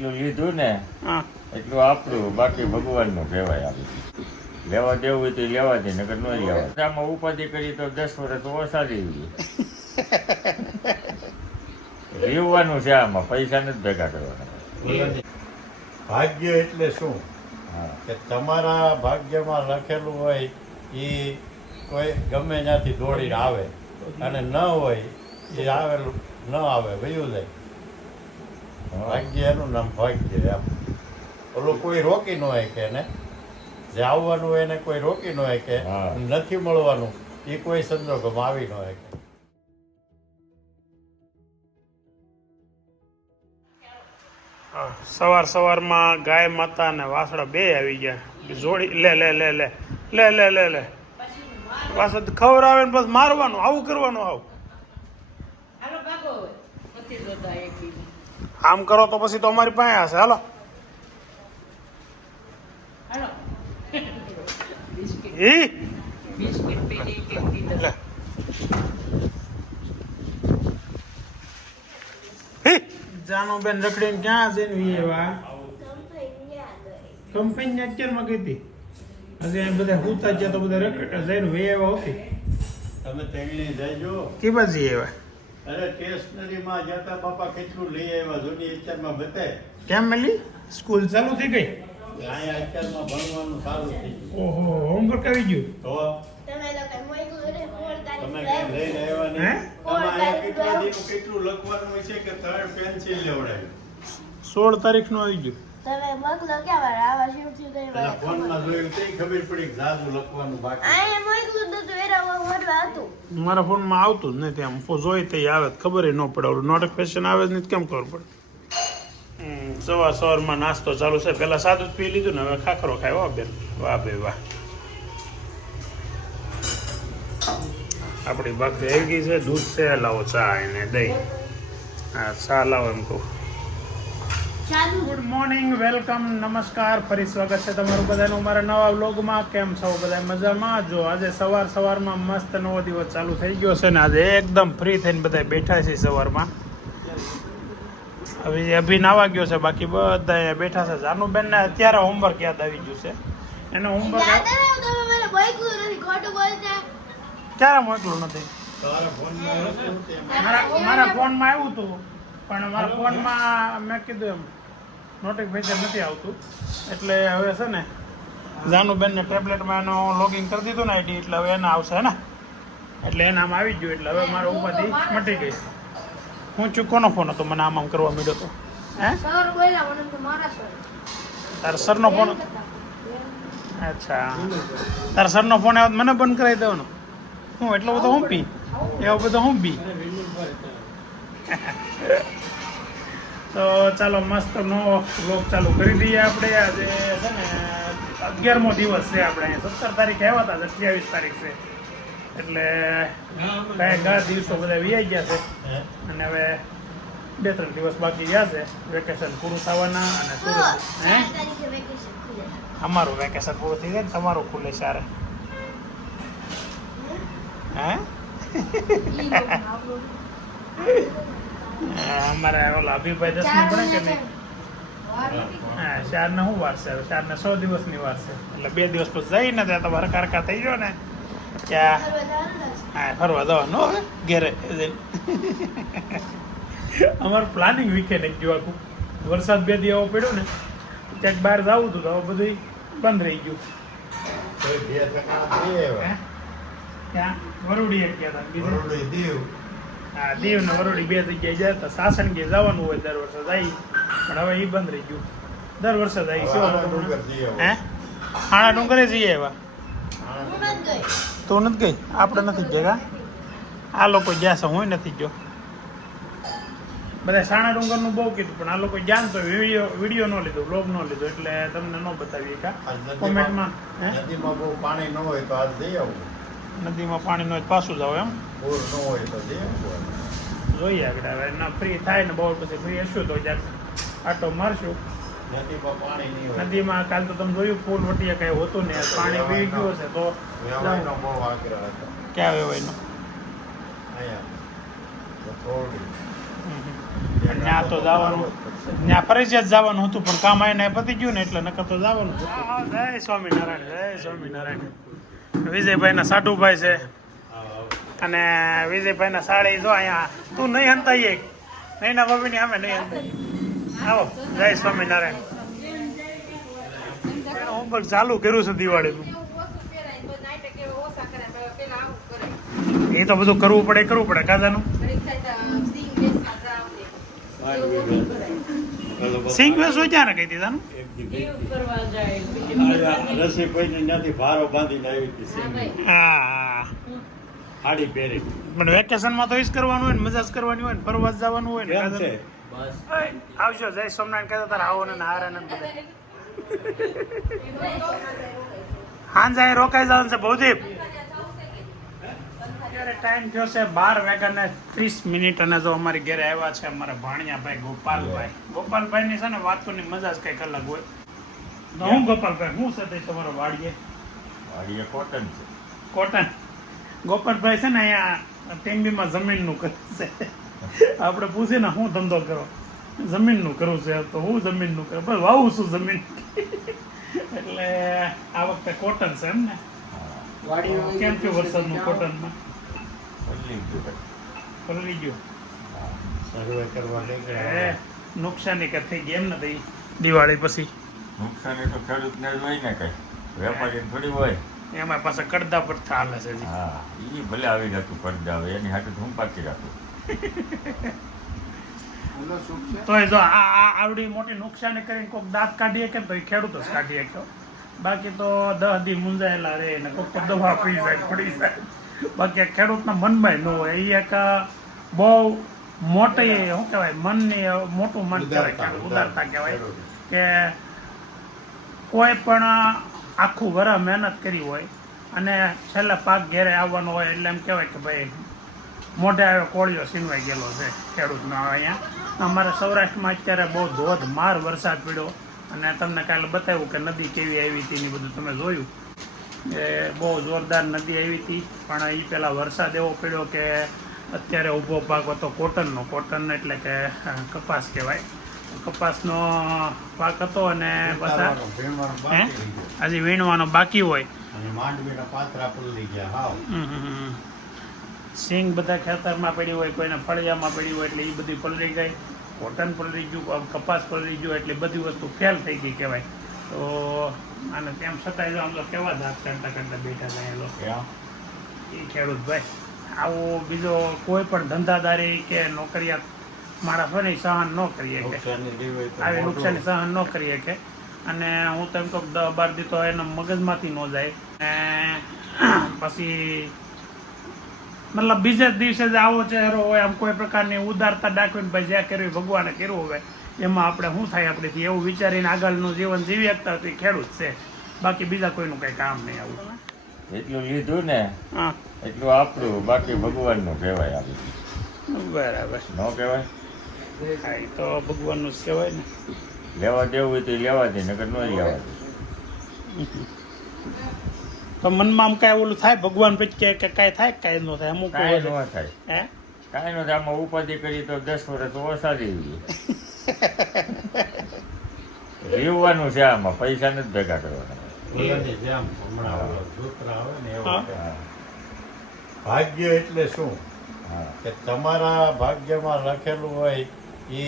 જેટલું લીધું ને હા એટલું આપણું, બાકી ભગવાનનું કહેવાય. આપણે લેવા દેવું હોય તો લેવા દે, નકર ન લેવા. આમાં ઉપાધિ કરી તો 10 વર્ષ ઓછા દેવી. જીવવાનું છે આમાં, પૈસા નથી ભેગા કરવાના. ભાગ્ય એટલે શું? કે તમારા ભાગ્યમાં લખેલું હોય એ કોઈ ગમે ત્યાંથી દોડીને આવે, અને ન હોય એ આવેલું ન આવે, વયું જાય. ભાગ્ય એનું નામ ભાગ્ય. એમ ઓલું કોઈ રોકી ન હોય કે એને જે આવવાનું હોય એને કોઈ રોકી ન હોય કે નથી મળવાનું, એ કોઈ સંજોગોમાં આવી ન હોય. સવારમાં ગાય માતા અને વાસડા બે આવી ગયા જોડી. લે લે લે લે લે લે લે લે પાછા ખબર આવે ને બસ મારવાનું, આવું કરવાનું. આવું આમ કરો તો પછી તો અમારી પાસે હશે. હાલો જાનું બેન રખડીને ક્યાં જઈને એવા કંપની અત્યારમાં ગઈ હતી. હજી બધા હુતા ગયા તો બધા રખડ જઈને વેવા હતી. તમે તેડી જઈજો કે બાજી એવા. અરે સ્ટેશનરીમાં જતા બાપા કેટલું લઈ આવ્યા જૂની અત્યારમાં બતાય. કેમ મેલી સ્કૂલ ચાલુ થઈ ગઈ? અહીંયા અત્યારમાં ભણવાનું સારું થઈ ગયું. ઓહો હોમવર્ક આવી ગયું. તો તમે કઈ લઈને આવ્યા નહીં. તમારે કેટલા દિવસ કેટલું લખવાનું હોય છે કે 3 પેન્સિલ લેવડાવી. 16 તારીખનું આવી ગયું. તમે મગલો કેવા આવા શિવજી કઈ પેલા ફોનમાં જોયું તે ખબર પડી કે જાદુ લખવાનું બાકી. આ મોકલું તો એરા મોડવા હતું. મારા ફોનમાં આવતું જ નથી. આમ જોઈ તે આવે ખબર ન પડે. ઓલું નોટિફિકેશન આવે જ નહીં કેમ ખબર પડે? સવારમાં નાસ્તો ચાલુ છે. પેલા સાદું જ પી લીધું ને હવે ખાખરો ખાય. વાહ બેન, વાહ બે વાહ. આપણી ભાખરી આવી ગઈ છે. દૂધ છે, લાવો ચા એને દહીં. હા ચા લાવો એમ કહું. ગુડ મોર્નિંગ, વેલકમ, નમસ્કાર, ફરી સ્વાગત છે તમારું બધાનું અમારા નવા વ્લોગમાં. કેમ છો બધા? મજામાં? જો આજે સવારમાં મસ્ત નવો દિવસ ચાલુ થઈ ગયો છે ને આજે એકદમ ફ્રી થઈને બધા બેઠા છે સવારમાં. હવે અભી નાવા ગયો છે, બાકી બધા અહીંયા બેઠા છે. જાનુબેન ને અત્યારે હોમવર્ક યાદ આવી ગયું છે. એને હોમવર્ક ક્યારે મોકલું નથી. મારા ફોનમાં આવ્યું હતું પણ મારા ફોનમાં મેં કીધું એમ નોટિફિકેશન નથી આવતું. એટલે હવે છે ને જાનુબેનને ટેબ્લેટમાં એનો લોગિન કરી દીધું ને આઈડી, એટલે હવે એને આવશે ને. એટલે એને આમ આવી ગયું. એટલે હવે મારો ઉપાધિ મટી ગઈ. હું ચૂક કોનો ફોન હતો મને આમ કરવા માંડ્યો હતો? હે તારા સરનો ફોન? અચ્છા તારા સરનો ફોન આવ્યો મને બંધ કરાવી દેવાનો. હું એટલો બધો હું પી એવો બધો હું પી. તો ચાલો મસ્ત નવો વ્લોગ ચાલુ કરી દઈએ આપણે. આજે છે ને 11મો દિવસ છે આપણે. 17 તારીખે આવ્યા હતા, 28 તારીખ છે. એટલે કાંઈ ઘણા દિવસો બધા વીઆઈ ગયા છે અને હવે 2-3 દિવસ બાકી ગયા છે વેકેશન પૂરું થવાના. અને અમારું વેકેશન પૂરું થઈ જાય ને તમારું ખુલે સારે. હે અમારે ઓલા અભિભાઈ 10મી ભણે કે નહીં? હા 4ને શું વાર છે? 4ને 100 દિવસની વાર છે. એટલે 2 દિવસ પછી જઈને ત્યાં તમારે કારકા થઈ ગયો ને ત્યાં હા ફરવા જવાનું હવે ઘેરે જઈને. અમારું પ્લાનિંગ વીકેન્ડ એક જો આખું. વરસાદ 2 દી એવો પડ્યો ને ક્યાંક બહાર જવું હતું તો હવે બધું બંધ રહી ગયું. ત્યાં વરુડી એક ગયા હતા. હા દીવ ને વરુડી 2 જગ્યાએ ગયા હતા. સાસણગીર જવાનું હોય દર વર્ષે જાય પણ હવે એ બંધ રહી ગયું. દર વર્ષે જાય. હે હાણા ડુંગરે જઈએ એવા. તું નથી ગઈ? આપણે નથી ગયા. આ લોકો ગયા છે, હું નથી ગયો. બધા સાણા ડુંગરનું બહુ કીધું પણ આ લોકો જાણ તો વિડીયો ન લીધો, બ્લોગ ન લીધો એટલે તમને ન બતાવી કા કોમેન્ટમાં. નદીમાં બહુ પાણી ન હોય તો આજ જઈ આવું. નદીમાં પાણી ન હોય પાછું જાવ એમ? પૂર ન હોય તો જઈ આવું. જોઈએ આગળ હવે ના ફ્રી થાય ને બહુ પછી ફ્રી હશું તો ક્યાંક આટો મારશું. નદીમાં પાણી નહીં હોય. નદીમાં કાલ તો તમે જોયું પુલ વટીએ કઈ હોતું ને પાણી વી ગયું છે તો વેવાઈનો બહુ આગ્રહ હતો. ક્યાં વેવાયનો? અહીંયા થોડી ત્યાં તો જવાનું, ત્યાં ફરજિયાત જવાનું હતું પણ કામ આવીને પતી ગયું ને એટલે નકર તો જવાનું હતું. જય સ્વામિનારાયણ, જય સ્વામિનારાયણ. વિજયભાઈના સાઢુભાઈ છે અને વિજયભાઈના સાડી જો અહીંયા તું નહીં હંતાઈએ નહીં ના ભાભીની સામે નહીં હંતાઈએ. આવો જય સ્વામિનારાયણ. હોમવર્ક ચાલુ કર્યું છે દિવાળીનું. એ તો બધું કરવું પડે કાજાનું. સિંગ વેસો ક્યાં કઈ દીધાનું? રસી કોઈને નથી ભારો બાંધીને આવી હતી સિંગની. હા સાડી પહેરી પણ વેકેશનમાં તો એ જ કરવાનું હોય ને, મજા જ કરવાની હોય ને, ફરવા જ જવાનું હોય ને. કેમ છે? આવજો જય સોમનારાયણ કહેતા તારા આવો ને હારાનંદ બધા. હાંજે અહીં રોકાઈ જવાનું છે ભવદીપ. અત્યારે ટાઈમ થયો છે 12:30 અને જો અમારી ઘરે આવ્યા છે અમારા ભાણિયાભાઈ ગોપાલભાઈ ની છે ને વાતોની મજા જ કંઈક અલગ હોય. તો હું ગોપાલભાઈ શું છે તે તમારો વાડીએ? વાડીએ કોટન છે. કોટન. ગોપાલભાઈ છે ને અહીંયા ટીંબીમાં જમીનનું કરે છે. આપણે પૂછીને શું ધંધો કરો? જમીનનું કરવું છે. તો હું જમીનનું કરું બસ વાવું છું જમીન. એટલે આ વખતે કોટન છે એમ ને? કેમ થયું વરસાદનું કોટનમાં? પલળી ગયું. સર્વે કરવા નીકળ્યા. નુકસાની નુકસાની કે થઈ ગઈ એમ ને થઈ દિવાળી પછી? નુકસાની તો ખેડૂતને જ હોય ને કઈ, વેપારી થોડી હોય. એમાં પાછા કડદા પર ચાલે છે હજી. હા એ ભલે આવી જતું પડદા આવે એની હાથે હું પાકી રાખું. તોય જો આ આવડી મોટી નુકસાની કરીને કોઈક દાંત કાઢીએ કે તો એ ખેડૂતો જ કાઢીએ કે. બાકી તો 10 દી મુંજાયેલા રહે ને કોઈક તો દવા પી જાય પડી જાય. બાકી ખેડૂતના મનમાં ન હોય. એ એક બહુ મોટી શું કહેવાય મનની મોટું મન કહેવાય, ખેડૂત ઉદારતા કહેવાય કે કોઈ પણ આખું વરસ મહેનત કરી હોય અને છેલ્લે પાક ઘેરે આવવાનો હોય એટલે એમ કહેવાય કે ભાઈ મોઢે આવ્યો કોળિયો સીનવાઈ ગયેલો છે ખેડૂતનો. અહીંયા અમારા સૌરાષ્ટ્રમાં અત્યારે બહુ ધોધમાર વરસાદ પડ્યો અને તમને કાલે બતાવ્યું કે નદી કેવી આવી હતી ને બધું તમે જોયું. એ બહુ જોરદાર નદી આવી હતી પણ એ પહેલાં વરસાદ એવો પડ્યો કે અત્યારે ઊભો પાક હતો કોટનનો. કોટન એટલે કે કપાસ કહેવાય. કપાસનો પાક હતો અને પાછા હજી વીણવાનો બાકી હોય. માંડવીના પાત્રા પલળી ગયા હાવ. સિંગ બધા ખેતરમાં પડી હોય, કોઈને ફળિયામાં પડી હોય એટલે એ બધી પલળી ગઈ. કોટન પલળી ગયું, કપાસ પલળી ગયો એટલે બધી વસ્તુ ફેલ થઈ ગઈ કહેવાય. તો અને તેમ છતાંય જો આમ તો કેવા દાંત કાઢતા બેઠા હતા એ લોકો એ ખેડૂત ભાઈ. આવો બીજો કોઈ પણ ધંધાદારી કે નોકરિયાત માણસ હોય ને એ સહન ન કરીએ કે આવી નુકસાની સહન ન કરીએ કે. અને હું તો એમ કહું 10-12 દી તો એના મગજમાંથી ન જાય ને પછી મતલબ બીજે જ દિવસે જ આવો ચહેરો હોય આમ કોઈ પ્રકારની ઉદારતા દાખવીને ભાઈ જ્યાં કરવી ભગવાને કર્યું હોય એમાં આપણે શું થાય આપણેથી એવું વિચારીને આગળનું જીવન જીવી શકતા હોય તો એ ખેડૂત છે. બાકી બીજા કોઈનું કંઈ કામ નહીં આવું. એટલું લીધું ને હા એટલું આપણું, બાકી ભગવાનનું કહેવાય આપણે. બરાબર. ન કહેવાય? હા એ તો ભગવાનનું જ કહેવાય ને. લેવા દેવું હોય તો લેવા દે નકર ન લેવા દે. તો મનમાં આમ કાંઈ ઓલું થાય ભગવાન પ્રત્યે કે કાંઈ થાય કાંઈ ન થાય અમુક કાંઈ ન હોય. થાય, હે કાંઈ ન થાય. આમાં ઉપાધિ કરી તો 10 વર્ષ ઓછા રહી. જીવવાનું છે આમાં, પૈસા નથી ભેગા કરવાના. ઓલાની જેમ હમણાં ઓલો સૂત્ર આવે ને એવું હા. કે હા, ભાગ્ય એટલે શું? હા. કે તમારા ભાગ્યમાં લખેલું હોય એ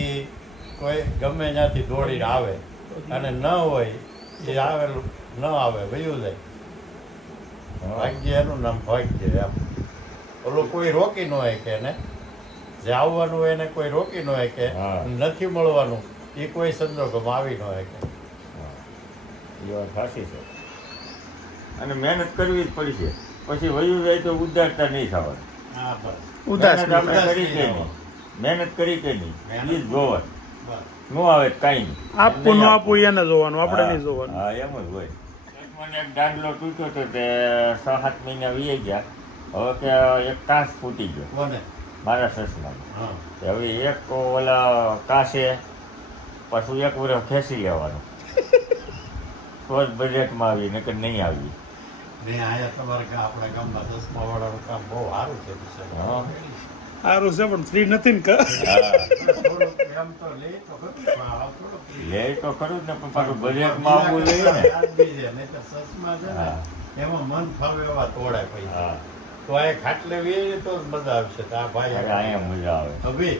કોઈ ગમે ત્યાંથી દોડીને આવે અને ન હોય એ આવેલું ન આવે વયું જાય. ભાગ્ય એનું નામ ભાગ્ય એમ. ઓલું કોઈ રોકી ન હોય કે એને જે આવવાનું હોય એને કોઈ રોકી ન હોય કે હા. નથી મળવાનું એ કોઈ સંજોગોમાં આવી ન હોય કે. એ વાત સાચી છે. અને મહેનત કરવી જ પડશે. પછી વયું જાય તો ઉદારતા નહીં થવાની. હા બસ ઉદાસ મહેનત આપણે કરી કે નહીં, મહેનત કરી કે નહીં એ જ જોવાનું. બસ. ન આવે તો કાંઈ નહીં. આપવું ન આપવું એને જોવાનું, આપણે નહીં જોવાનું. હા એમ જ હોય. મને એક દાંડલો તૂટ્યો હતો તે 6-7 મહિના વીએ ગયા. હવે કે એક કાચ ફૂટી ગયો કોને? મારા સસમાં. હા હવે એક ઓલા કાશે પાછું 1 વર્ષ ખેંચી લેવાનું તો જ બજેટમાં આવી નકર નહીં આવી. ને આયા તમારે આપણા ગામમાં ચશ્મા વાળાનું કામ બહુ સારું છે. હા. સારું છે પણ ફ્રી નથી ને કે થોડુંક એમ તો લે તો ખરું, પણ આ થોડુંક લે તો ખરું જ ને પણ પાછું બજેટમાં આવવું જોઈએ ને. વ્યાજબી છે, નહીં તો સસમાં છે ને, એમાં મન ફાવે એવા તોડાય પૈસા. હા તો આ ખાટલે વીએ તો જ મજા આવશે. તો આ ભાઈ અરે અહીંયા મજા આવે. અભી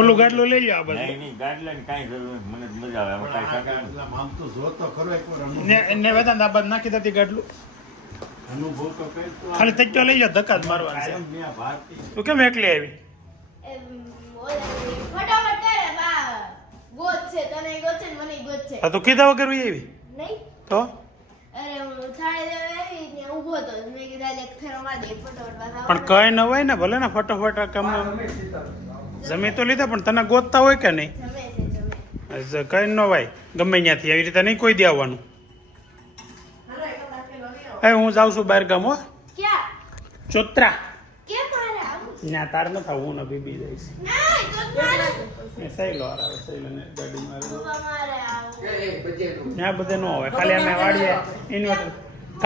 ઓલું ગાડલું લઈ લો આ બાજુ નહીં નહીં ગાડલાની કાંઈ જરૂર નથી. મને જ મજા આવે એમાં કાંઈ શાક નથી. આમ તો જો તો ખરો એકવાર ને વેદાંત આ બાજુ નાખી દેતી ગાડલું અનુભવ તો કઈ તો ખાલી તક્યો લઈ જાઓ ધક્કા જ મારવાના છે કાયમ ત્યાં ભારતી તું કેમ એકલી આવી એમ ફટાફટ કરે બા ગોત છે તને ગોત છે ને મને ગોત છે આ તું કીધા વગર વી આવી નહીં તો અરે હું થાળી દેવા આવી ને ઊભો તો મેં કીધા એક ફેરો માર દે ફટાફટ બસ પણ કઈ ન હોય ને ભલે ને ફટોફટ કામ જમી તો લીધા પણ તને ગોતતા હોય કે નહીં જમે છે જમે કઈ ન હોય ગમે ત્યાંથી આવી રીતે નહીં કોઈ દે આવવાનું એ હું જાઉં છું બહાર ગામ હો ક્યાં ચોતરા કે મારે આવું ત્યાં તાર ન થાવ હું ને બીબી જઈશ નહીં તો મારે એ સહેલો આવે સહેલો ને ગાડી મારે પપ્પા મારે આવું ત્યાં બધે ન હોય ખાલી અમે વાડીએ ઇન્વર્ટર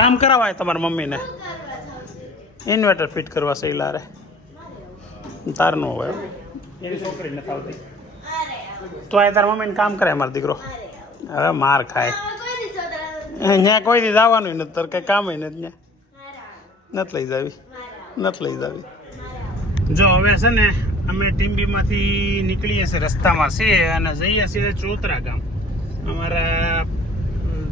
કામ કરાવાય તમારા મમ્મીને શું કરવા થાવશે ઇન્વર્ટર ફિટ કરવા સહેલા રે તાર ન હોય એની છોકરી નથી આવતી મારે આવું તો આ તારા મમ્મીને કામ કરે મારો દીકરો મારે આવું હવે માર ખાય આમાં કોઈ દી ચોતરા ત્યાં કોઈ દી જવાનું નથી તાર કઈ કામ નથી ત્યાં મારે આવું નથી લઈ જાવી મારે આવું નથી લઈ જાવી મારે આવું જો હવે છે ને અમે ટીમ્બીમાંથી નીકળીએ છીએ રસ્તામાં છીએ અને જઈએ છીએ ચોતરા ગામ અમારા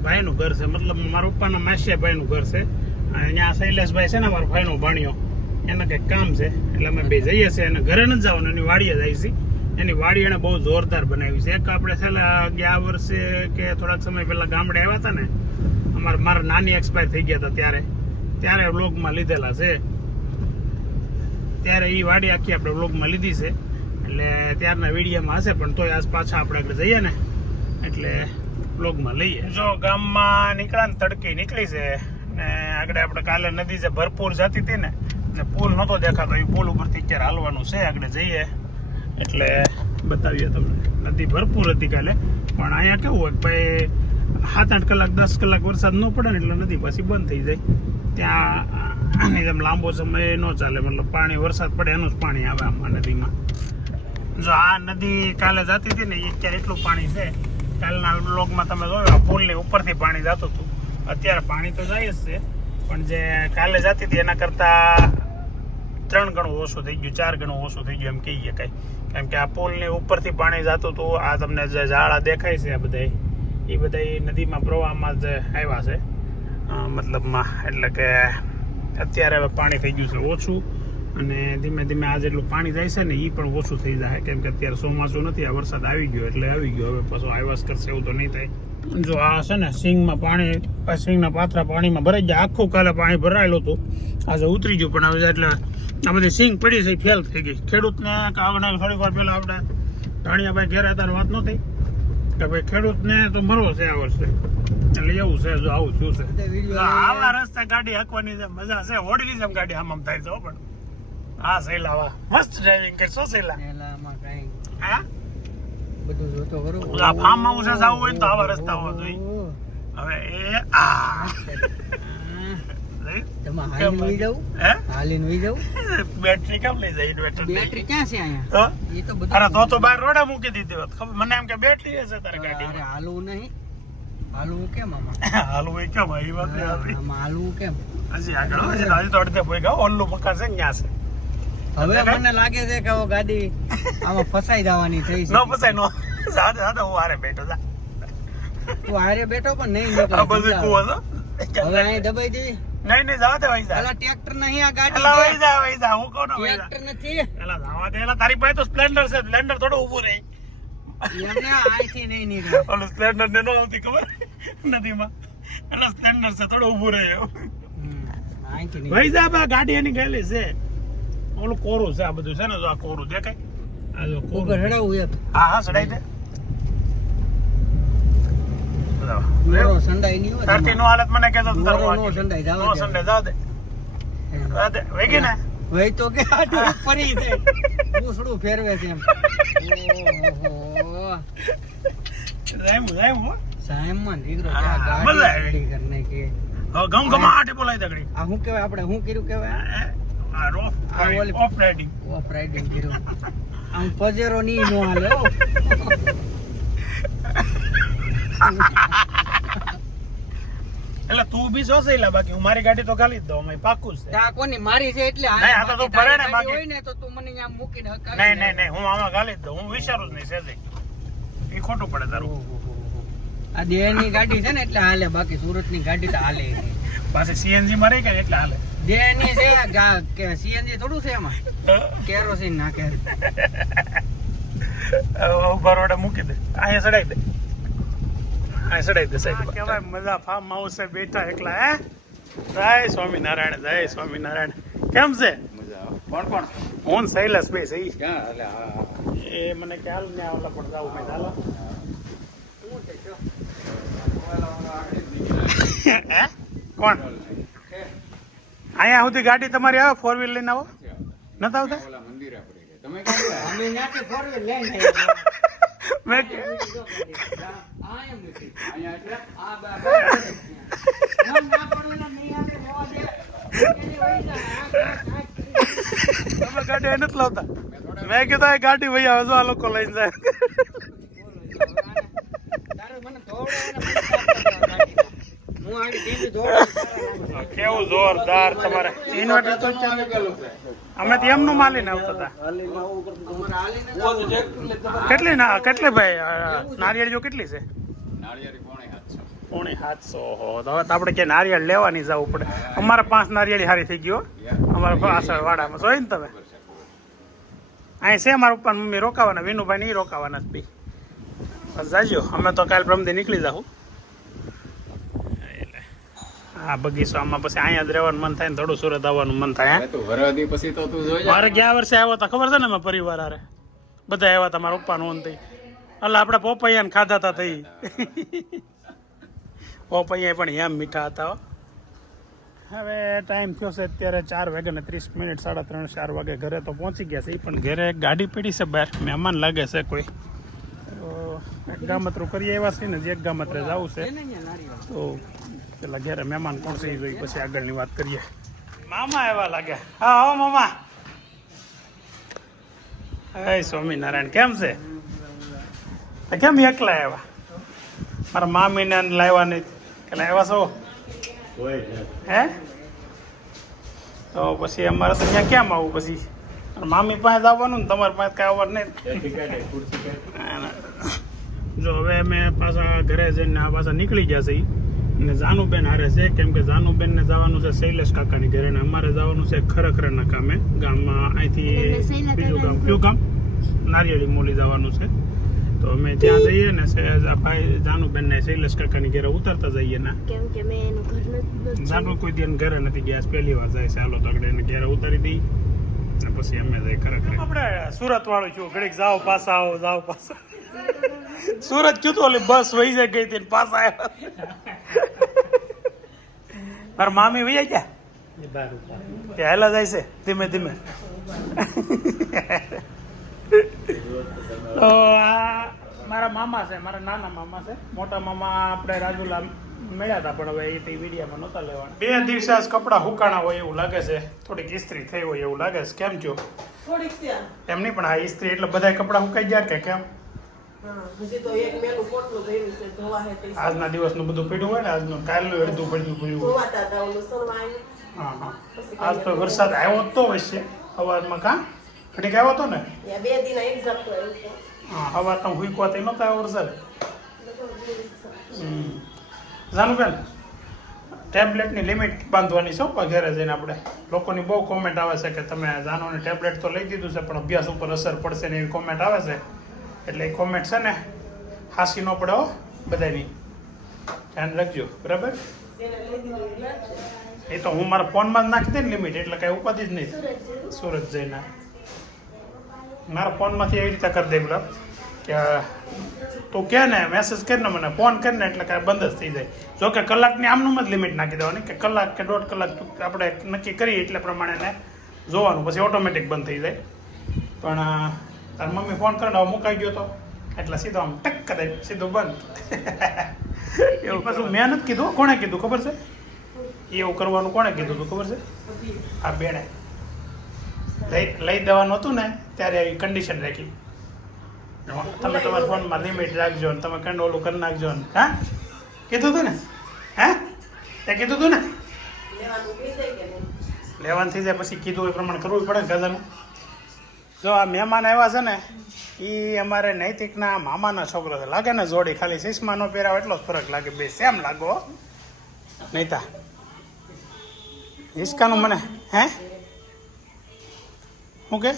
ભાઈનું ઘર છે મતલબ મારા પપ્પાના માસિયા ભાઈનું ઘર છે અને અહીંયા શૈલેષભાઈ છે ને મારો ભાઈનો ભાણિયો એને કંઈક કામ છે એટલે અમે બે જઈએ છીએ અને ઘરે નથી જવાનું એની વાડીએ જઈએ છીએ એની વાડી એને બહુ જોરદાર બનાવી છે એક આપણે છેલ્લા ગયા વર્ષે કે થોડાક સમય પહેલાં ગામડે આવ્યા હતા ને મારા નાની એક્સપાયર થઈ ગયા હતા ત્યારે વ્લોગમાં લીધેલા છે ત્યારે એ વાડી આખી આપણે વ્લોગમાં લીધી છે એટલે ત્યારના વિડીયોમાં હશે પણ તોય આજ પાછા આપણે આગળ જઈએ ને એટલે વ્લોગમાં લઈએ જો ગામમાં નીકળ્યા ને તડકી નીકળી છે ને આગળ આપણે કાલે નદી જે ભરપૂર જતી હતી ને જે પુલ નહોતો દેખાતો એ પુલ ઉપરથી અત્યારે હાલવાનું છે આગળ જઈએ એટલે બતાવીએ તમને નદી ભરપૂર હતી કાલે પણ અહીંયા કેવું હોય કે ભાઈ 7-8 કલાક 10 કલાક વરસાદ ન પડે ને એટલે નદી પાછી બંધ થઈ જાય ત્યાં જેમ લાંબો સમય ન ચાલે મતલબ પાણી વરસાદ પડે એનું જ પાણી આવે આમાં નદીમાં જો આ નદી કાલે જતી હતી ને એ અત્યારે એટલું પાણી છે કાલના બ્લોગમાં તમે જોયું પુલની ઉપરથી પાણી જતું હતું અત્યારે પાણી તો જાય જ છે પણ જે કાલે જતી હતી એના કરતાં 3 ગણું ઓછું થઈ ગયું 4 ગણું ઓછું થઈ ગયું એમ કહીએ કંઈ કેમ કે આ પુલની ઉપરથી પાણી જતું હતું આ તમને જે ઝાડા દેખાય છે આ બધા એ બધા નદીમાં પ્રવાહમાં જ આવ્યા છે મતલબમાં એટલે કે અત્યારે હવે પાણી થઈ ગયું છે ઓછું અને ધીમે ધીમે આ જેટલું પાણી જાય છે ને એ પણ ઓછું થઈ જાય કેમ કે અત્યારે ચોમાસું નથી આ વરસાદ આવી ગયો એટલે આવી ગયો હવે પાછું આવ્યા કરશે એવું તો નહીં થાય જો આ છે ને સિંગમાં પાણી સિંગના પાથરા પાણીમાં ભરાઈ ગયા આખું કાલે પાણી ભરાયેલું હતું આજે ઉતરી ગયું પણ હવે એટલે આ બધી સિંગ પડી છે ફેલ થઈ ગઈ ખેડૂતને આગળ થોડીક વાર પહેલાં આપણે ધાણિયાભાઈ ઘેર અત્યારે વાત નહોતી કે ભાઈ ખેડૂતને તો મરવો છે આ વર્ષે એટલે એવું છે જો આવું થયું છે આવા રસ્તા ગાડી હાંકવાની જે મજા છે હોડીની જેમ ગાડી આમ થાય છે પણ હા સહેલા વાહ મસ્ત ડ્રાઇવિંગ કરશો સહેલા હા બધું જોતો કરું આ ફાર્મ હાઉસ જવું હોય ને તો આવા રસ્તા હોવા જોઈએ હવે એ આ તમે હાલીને વહી જાવ હે હાલીને વહી જાવ બેટરી કેમ લઈ જાય ઇન્વર્ટર બેટરી ક્યાં છે અહીંયા તો એ તો બધું અરે તો બહાર રોડે મૂકી દીધી હોત ખબર મને એમ કે બેટરી હશે તારી અરે ગાડીમાં હાલવું નહીં હાલવું કેમ આમાં હાલું એ કેમ એ વાત નહીં આવતી. આમાં હાલવું કેમ હજી આગળ હજી તો અડધે પોઈ ગયા ઓલું મકાન છે ને ત્યાં છે હવે મને લાગે છે કે હવે ગાડી આમાં ફસાઈ જવાની થઈ નો છે પસાય નો સાથે સાથે હું હારે બેઠો જા તું હારે બેઠો પણ નહીં આ બધું નીકળે કુવો છો હવે અહીં દબાઈ દેવી નહીં જાવા દે વઈ જા પેલા ટ્રેક્ટર નહીં આ ગાડી એલા છે. વઈ જા હું કોનો વઈ જા ટ્રેક્ટર નથી એલા જાવા દે એલા તારી પાસે તો સ્પ્લેન્ડર છે સ્પ્લેન્ડર થોડો ઊભું રહે એમને અહીંથી નહીં નીકળે ઓલું સ્પ્લેન્ડર ને નો આવતી ખબર નદીમાં એલા સ્પ્લેન્ડર છે થોડો ઊભું રહે અહીંથી નહીં વઈ જા બા ગાડી એની ગયેલી છે ઓલું કોરું છે આ બધું છે ને જો આ કોરું દેખાય આ જો ઉપર કોરું હડાવું એક હા ચડાઈ દે નોરો સંડાઈ નહીં હોય ધરતી નો હાલત મને કહેતો તો તારું નોરો નો વાંચી. સંડાઈ જાવા નો દે. સંડે જાવ દે જાવા દે વેગી ને વહી તો કે આટલું ફરી જાય પૂછડું ફેરવે છે એમ ઓહો જામ હો સાયમન દીકરો હા, આ મજા ગાડી આવી. રેડી કરી નાખી હવે ગમ ગમાટી બોલાય દગડી આ શું કહેવાય આપણે શું કર્યું કહેવાય ઓફ રાઇડિંગ. ઓફ રાઇડિંગ કર્યું આમ પજેરો ની નો હાલે હો. એટલે તું બી સોસેલા, બાકી હું મારી ગાડી તો ગાલી જ દઉં, અમે પાકું છે. આ કોની મારી છે એટલે નહીં, આ તો તું ભરે ને, બાકી- હોય ને તો તું મને અહીંયા મૂકીને હકાવી નહીં દે. નહીં નહીં, હું આમાં ગાલી જ દઉં, હું વિચારું જ નહીં સેજે, એ ખોટું પડે તારું. આ દેહની ગાડી છે ને એટલે હાલે, બાકી સુરતની ગાડી તો હાલે નહીં. પાછી સીએનજી માં રહી ગઈ એટલે હાલે. દેહની છે કે સીએનજી થોડું છે એમાં, કેરોસીન નાખે. ઉભા રોડે મૂકી દે, અહીંયા ચડાઈ દે, અહીંયા ચડાઈ દે સાહેબ. કેવાય મજા, ફાર્મ હાઉસ છે, બેઠા એકલા. હે, જય સ્વામિનારાયણ, જય સ્વામિનારાયણ. કેમ છે? કોણ હું ને શૈલેષ ભાઈ છે ઈ. ક્યાં હાલે? એ મને ખ્યાલ ને આવલા પણ જાવું મેં ચાલો. હે કોણ અહીંયા સુધી ગાડી તમારી આવે? 4 વ્હીલ લઈને આવો? નતા આવતા? અમે ત્યાંથી ફોર વ્હીલ લઈને આવ્યા. મેં આ એમ નથી. આ બાબા. નામ ના પડેલા નહીં આપણે હોવા દે. એની વહી જાય. તમે ગાડી અહીં નથી લાવતા? મેં કીધું આ ગાડી ભાઈ આવે, જો આ લોકો લઈને જાય. તારે મને દોડાવવાના મને સાથ ગાડી. હું આવી ટીવી દોડાવું. કેવું જોરદાર તમારે ઇન્વર્ટર તો અમે તો એમનું માલીને આવતા હતા. કેટલી ના કેટલી ભાઈ નારિયેળ જો કેટલી છે? પોણી 700. હો તો હવે તો આપણે ક્યાંય નારિયેળ લેવાની જવું પડે. અમારે 5 નારિયેળી હારી થઈ ગયો અમારા પાછળ વાડામાં. જોઈ ને તમે અહીં છે મારા પપ્પા મમ્મી રોકાવાના, વિનુભાઈ નહીં રોકાવાના બી. બસ જાજો, અમે તો કાલ પ્રમદી નીકળી જાઉં. હા બગીચો આમાં પછી અહીંયા જ રહેવાનું મન થાય ને થોડું સુરત આવવાનું મન થાય. મારે ગયા વર્ષે આવ્યો હતા ખબર છે ને, અમે પરિવાર હારે બધા આવ્યા હતા, મારા પપ્પાનું ઓન થઈ. એટલે આપણે પોપૈયાને ખાધા હતા થઈ. પોપૈયા પણ એમ મીઠા હતા હો. હવે ટાઈમ થયો છે અત્યારે 4:30, 3:30, 4 વાગે ઘરે તો પહોંચી ગયા છે. એ પણ ઘરે ગાડી પડી છે બહાર, મહેમાન લાગે છે કોઈ. એક ગામતરું કરી આવ્યા છે ને, જે એક ગામત્રે જવું છે તો પેલા ઘરે મહેમાન કોણ છે એ જોઈ પછી આગળની વાત કરીએ. મામા એવા લાગે. હા હો મામા. હે સ્વામિનારાયણ, કેમ છે? કેમ એકલા આવ્યા? મારા મામીને લાવ્યા નહીં કે લાવ્યા છો? હે તો પછી અમારે તો ત્યાં કેમ આવું? પછી મામી પાસે આવવાનું ને તમારી પાસે કાંઈ આવવાનું નહીં. જો હવે અમે પાછા ઘરે જઈને આ પાછા નીકળી ગયા છે. અને જાનુબેન હારે છે, કેમ કે જાનુબેનને જવાનું છે શૈલેષ કાકાની ઘરે, ને અમારે જવાનું છે ખરેખરના કામે ગામમાં. અહીંથી બીજું ગામ, કયું ગામ? નારિયેળી મોલી જવાનું છે. તો અમે ત્યાં જઈએ ને ભાઈ જાનુબેન ને શૈલેષ કાકાની ઘરે ઉતારતા જઈએ ને, કેમ કે મેં એનું ઘર નથી જાનુ કોઈ દિન ઘરે નથી ગયા, પહેલી વાર જાય છે. હાલો તો આગળ એને ઘરે ઉતારી દઈ ને પછી અમે જઈએ ખરેખર. આપણે સુરત વાળું છું, ઘડીક જાઓ પાછા આવો, જાઓ પાછા. સુરત કયું તો ઓલી બસ વહી જાય ગઈ હતી પાછા આવ્યા. મારા મામી વહી ગયા કે હેલા જાય છે ધીમે ધીમે. તો આ મારા મામા છે, મારા નાના મામા છે. મોટા મામા આપણે રાજુલા મળ્યા હતા પણ હવે એ વિડીયામાં નહોતા લેવાના. 2 દિવસે આજ કપડાં હુકાણા હોય એવું લાગે છે, થોડીક ઇસ્ત્રી થઈ હોય એવું લાગે છે. કેમ છો? એમ નહીં પણ આ ઇસ્ત્રી એટલે બધા કપડાં હુકાઈ ગયા કે કેમ? આજના દિવસનું બધું પડ્યું હોય ને, આજનું કાલનું અડધું પડ્યું. હા હા, આજ તો વરસાદ આવ્યો તો હશે સવારમાં. કાં ઘડીક આવ્યો હતો ને? હા, સવારનો હુંકવાથી નહોતો આવ્યો વરસાદ. જાનુબેન, ટેબ્લેટની લિમિટ બાંધવાની છે ઘરે જઈને આપણે. લોકોની બહુ કોમેન્ટ આવે છે કે તમે જાનોને ટેબ્લેટ તો લઈ દીધું છે પણ અભ્યાસ ઉપર અસર પડશે ને એવી કોમેન્ટ આવે છે. એટલે એ કોમેન્ટ છે ને હાસી ન પડે હો બધાની, ધ્યાન રાખજો બરાબર. એ તો હું મારા ફોનમાં જ નાખી દે ને લિમિટ, એટલે કાંઈ ઉપાધિ જ નહીં. સુરત જઈને મારા ફોનમાંથી એવી રીતે કરી દે બરાબર કે તું કે ને મેસેજ કરીને મને ફોન કરીને એટલે કાંઈ બંધ જ થઈ જાય. જો કે કલાકની આમનું જ લિમિટ નાખી દેવાની કે કલાક કે 1.5 કલાક આપણે નક્કી કરીએ એટલે પ્રમાણે ને જોવાનું, પછી ઓટોમેટિક બંધ થઈ જાય. પણ તાર મમ્મી ફોન કરીને હવે મુકાઈ ગયો તો એટલે સીધો આમ ટક કરી સીધું બંધ. એવું પાછું મેં નથી કીધું, કોણે કીધું ખબર છે? એવું કરવાનું કોણે કીધું હતું ખબર છે? આ બેને. લઈ દેવાનું હતું ને ત્યારે એવી કન્ડિશન રાખી તમે તમારા ફોનમાં લિમિટ રાખજો ને તમે કંડ ઓલું કરી નાખજો ને હા કીધું હતું ને હા તે કીધું હતું ને લેવાનું થઈ જાય પછી કીધું એ પ્રમાણે કરવું પડે ને ગજાનું જો આ મહેમાન આવ્યા છે ને એ અમારે નૈતિકના મામાના છોકરો છે લાગે ને જોડી ખાલી ચશ્મા નો પહેરાવ એટલો જ ફરક લાગે બે સેમ લાગો નૈતા હિસકાનું મને હે શું કે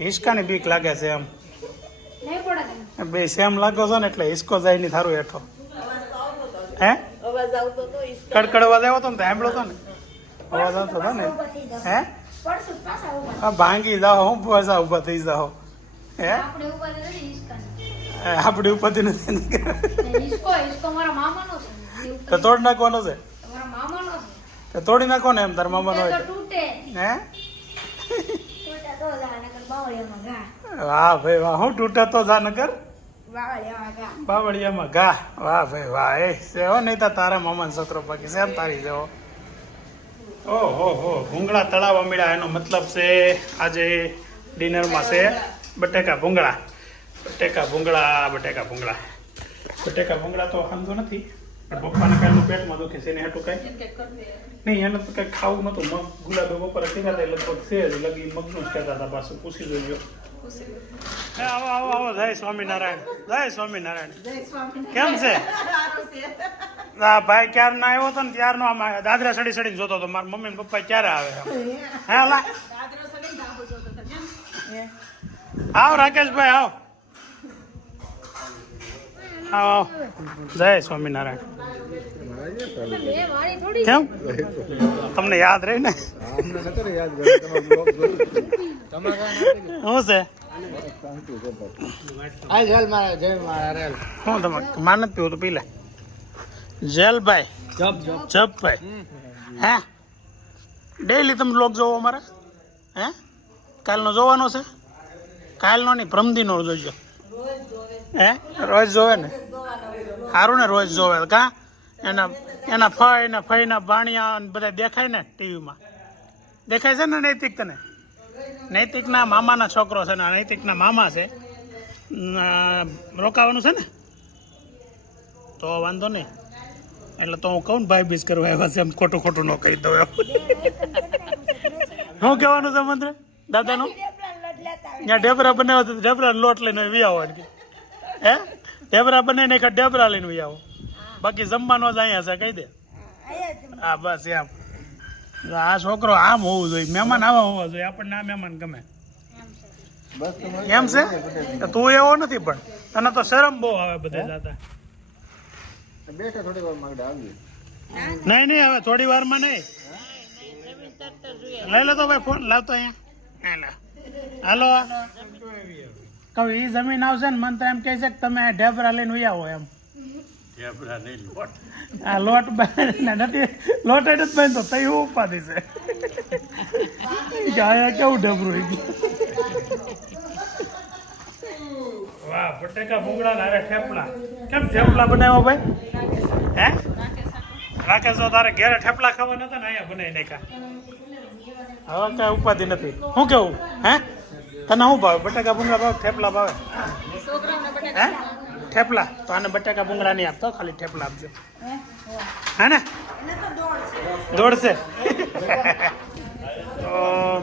હિસકાની બીક લાગે છે એમ બે સેમ લાગો છો ને એટલે હિસકો જાય નહીં થારું હેઠો હે કડકડ અવાજ આવ્યો હતો ને સાંભળ્યો હતો ને અવાજ આવતો હતો ને હે આ ભાંગી જાઓ હું પાછા ઊભા થઈ જાઓ હે આપણી ઉપાધિ નથી તો તોડી નાખવાનો છે તો તોડી નાખો ને એમ તાર મામાનો હોય હે વાહ ભાઈ વાહ હું તૂટે તો જા નગર બાવળિયામાં ઘા વાહ ભાઈ વાહ એ સેવો નહીં તારા મામાનો છોકરો બાકી સેમ તારી જેવો ઓહો હો ભૂંગળા તળાવ અમીડા એનો મતલબ છે આજે ડિનરમાં છે બટેકા ભૂંગળા બટેકા ભૂંગળા તો વાંધો નથી પણ પપ્પાને કાલનું પેટમાં દુખે છે એને હાટું કાંઈ નહીં એને તો કંઈક ખાવું નતું મગ ગુલાબે બપોરે કીધા હતા લગભગ છે જ લગી મગનું જ કહેતા હતા પાછું પૂછી જોજો આવો જય સ્વામિનારાયણ કેમ છે હા ભાઈ ક્યારનો આવ્યો હતો ને ત્યારનો આમાં દાદરા સડીને જોતો હતો મારા મમ્મી ને પપ્પા ક્યારે આવે હે લા આવ રાકેશભાઈ આવ આવ જય સ્વામિનારાયણ કેમ તમને યાદ રહી ને શું છે શું તમે માન નથી પીવું તો પી લે જેલભાઈ જપભાઈ હે ડેઈલી તમે લોક જોવો અમારે હે કાલનો જોવાનો છે કાલનો નહીં પ્રમદીનો જોઈજો હે રોજ જોવે ને સારું ને રોજ જોવે કા એના ફઈના બાણિયા બધા દેખાય ને ટીવીમાં દેખાય છે ને નૈતિક તને નૈતિકના મામાના છોકરો છે ને નૈતિકના મામા છે રોકાવાનું છે ને તો વાંધો નહીં એટલે તો હું કહું ને ભાઈ બીજ કરવા આવ્યા છે એમ ખોટું ન કહી દઉં એમ શું કહેવાનું છે મંત્ર દાદાનું ત્યાં ઢેબરા બનાવો તો ઢેબરા લોટ લઈને વી આવો હે ઢેબરા બનાવીને એક ઢેબરા લઈને વી આવો બાકી જમવાનો જ અહીંયા છે કહી દે હા બસ એમ આ છોકરો આમ હોવું જોઈએ મહેમાન આવા હોવા જોઈએ આપણને આ મહેમાન ગમે એમ છે તું એવો નથી પણ તને તો શરમ બહુ આવે બધા જાતા નહીં હવે થોડી વારમાં નહીં લઈ લો તો ભાઈ ફોન લાવતો અહીંયા હાલો કહું એ જમીન આવશે ને મને તો એમ કહે છે કે તમે ઢેબરા લઈને ઉઈ આવો એમ હા લોટ નથી લોટ જ બાંધતો તઈ હું ઉપાધિ છે કે અહીંયા કેવું ઢેબરું વાહ બટેકા ભૂંગળા ને અરે થેપલા કેમ થેપલા બનાવ્યો ભાઈ હે રાકેશ તારે ઘેરે થેપલા ખાવા નતા ને અહીંયા બનાવી નાખ્યા હવે કઈ ઉપાધિ નથી શું કેવું હે તને શું ભાવે બટેકા ભૂંગળા ભાવે થેપલા ભાવે હે થેપલા તો આને બટેકા ભૂંગળા નહીં આપતો ખાલી થેપલા આપજો હે ને દોડશે તો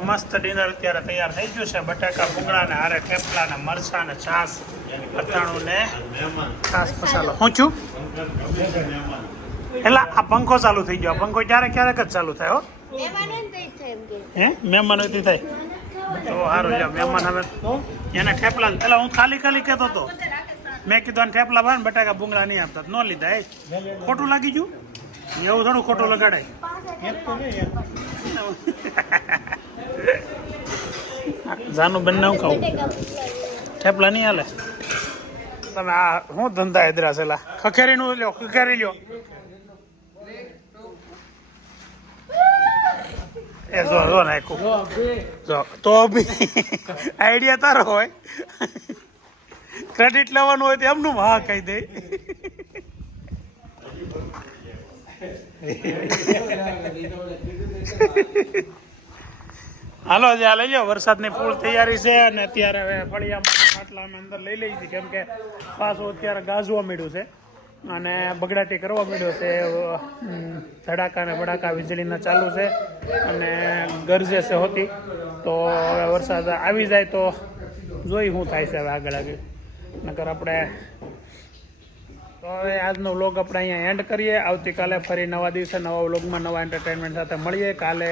મસ્ત ડિનર અત્યારે તૈયાર થઈ ગયું છે બટાકા ભૂંગળા ને હારે થેપલા ને મરચા ને છાસ અથાણું ને છાસ મસાલો હું છું એટલે આ પંખો ચાલુ થઈ ગયો આ પંખો ક્યારેક જ ચાલુ થાય હો હે મહેમાન હોય થાય તો સારું લ્યો મહેમાન હવે એને થેપલા એટલે હું ખાલી કહેતો હતો મેં કીધું થેપલા ભાવે ને બટાકા ભૂંગળા નહીં આપતા ન લીધા એ ખોટું લાગી ગયું એવું થોડું ખોટું લગાડાય જાનું બંને હું ખાવું થેપલા નહીં હાલે તમે આ શું ધંધા એદરા છેલા ખખેરીનું લ્યો ખખેરી લ્યો એ જો નાખું જો તો બી આઈડિયા તારો હોય ક્રેડિટ લેવાનું હોય તો એમનું હા કહી દે હાલો જે આ લઈ લો વરસાદની ફૂલ તૈયારી છે અને અત્યારે હવે ફળિયામાં ખાટલા અમે અંદર લઈ લઈએ છીએ કેમ કે પાછું અત્યારે ગાજવા મળ્યું છે અને બગડાટી કરવા મળ્યો છે ધડાકા ને ભડાકા વીજળીના ચાલુ છે અને ગરજે છે હોતી તો હવે વરસાદ આવી જાય તો જોઈ શું થાય છે હવે આગળ નકર આપણે તો હવે આજનો વ્લોગ આપણે અહીંયા એન્ડ કરીએ આવતીકાલે ફરી નવા દિવસે નવા વ્લોગમાં નવા એન્ટરટેનમેન્ટ સાથે મળીએ કાલે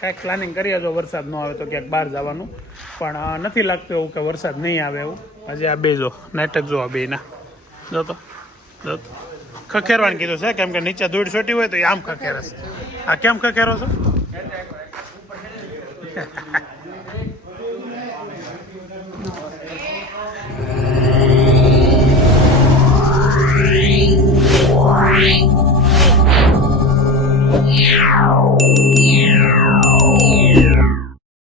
કાંઈક પ્લાનિંગ કરીએ જો વરસાદ ન આવે તો ક્યાંક બહાર જવાનું પણ નથી લાગતું એવું કે વરસાદ નહીં આવે એવું હજી આ બે જો નાટક જો આ બેના જો તો ખખેરવાનું કીધું છે કેમ કે નીચે ધૂળ છોટી હોય તો એ આમ ખખેરે છે આ કેમ ખખેરો છો